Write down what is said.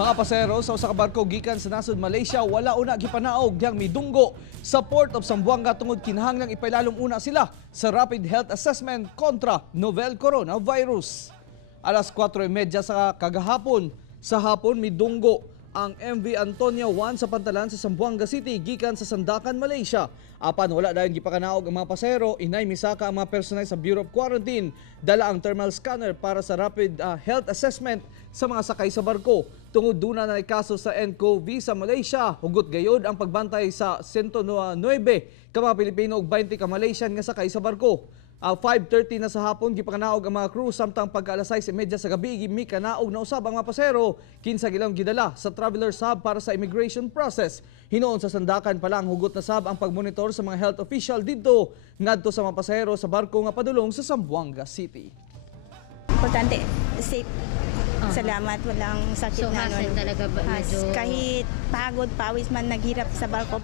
Mga pasahero sa usa ka barko gikan sa nasod Malaysia wala una gipanaog diyang midunggo sa Port of Zamboanga tungod kinahanglang ipailalom una sila sa rapid health assessment kontra novel coronavirus. Alas 4:30 sa kagahapon sa hapon midunggo ang MV Antonio 1 sa pantalan sa Zamboanga City gikan sa Sandakan, Malaysia. Apan wala dayon gipakanaog ang mga pasahero, inay misaka ang mga personel sa Bureau of Quarantine, dala ang thermal scanner para sa rapid health assessment sa mga sakay sa barko. Tungod duna na kaso sa nCoV sa Malaysia, hugot gayod ang pagbantay sa 109 ka mga Pilipino ug 20 ka Malaysian nga sakay sa barko. 5:30 na sa hapon gipakanaog ang mga crew samtang pagka-alas 6:30 sa gabi gimikanaog na usab ang mga pasahero kinsa gilang gidala sa traveler's hub para sa immigration process. Hinoon sa Sandakan pa lang hugot na sab ang pagmonitor sa mga health official didto ngadto sa mga pasahero sa barko nga padulong sa Zamboanga City. Importante, safe. Salamat, walang sakit So, na hassle talaga ba? Medyo... Kahit pagod, pawis man naghirap sa barko.